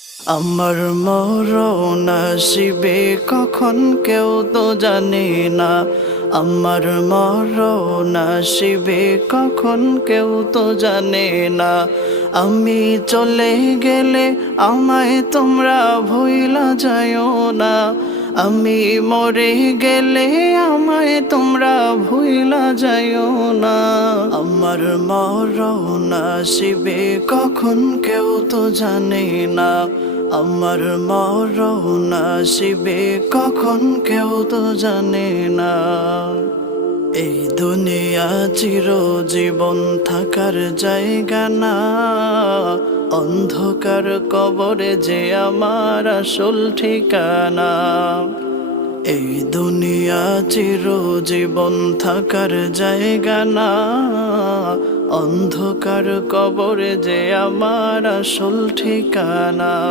আমার মরণ আসিবে কখন কেউ তো জানে না। আমার মরণ আসিবে কখন কেউ তো জানে না। আমি চলে গেলে আমায় তোমরা ভুইলা যাইও না। আমি মরে গেলে আমায় তোমরা ভুইলা যাইও না। আমার মরণ আসিবে কখন কেউ তো জানে না। আমার মরণ আসিবে কখন কেউ তো জানে না। এই দুনিয়া চিরজীবন থাকার জায়গা না। অন্ধকার কবরে যে আমার আসল ঠিকানা। এই দুনিয়া চিরজীবন থাকার জায়গা না। অন্ধকার কবরে যে আমার আসল ঠিকানা।